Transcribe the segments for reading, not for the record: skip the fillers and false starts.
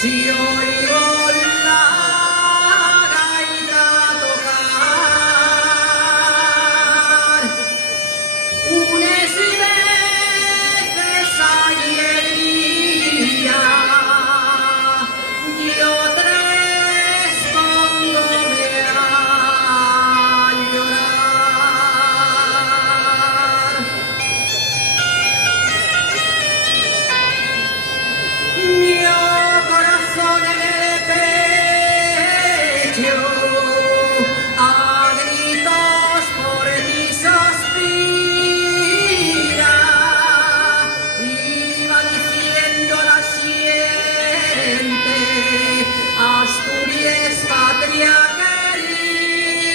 Si oigo la gaita tocar, unes veces alegría y otras pondome a llorar. Mio corazón en el pecho a gritos por ti suspira y va diciendo la siente Asturias patria querida.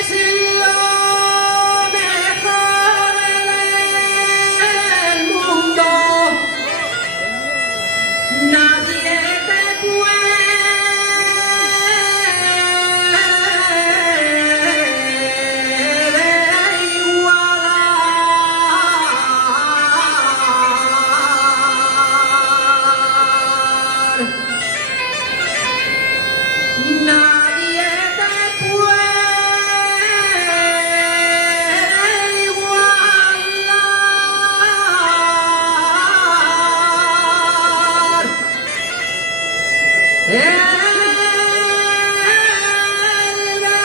Eres lo mejor del mundo, nadie te puede igualar. Nadie te puede igualar. El verde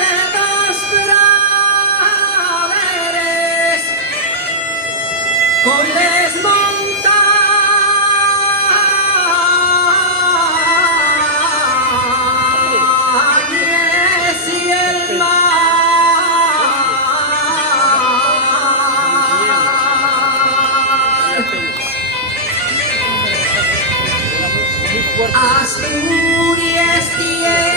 de tus praderes con les montañas y el mar. Asturias tiene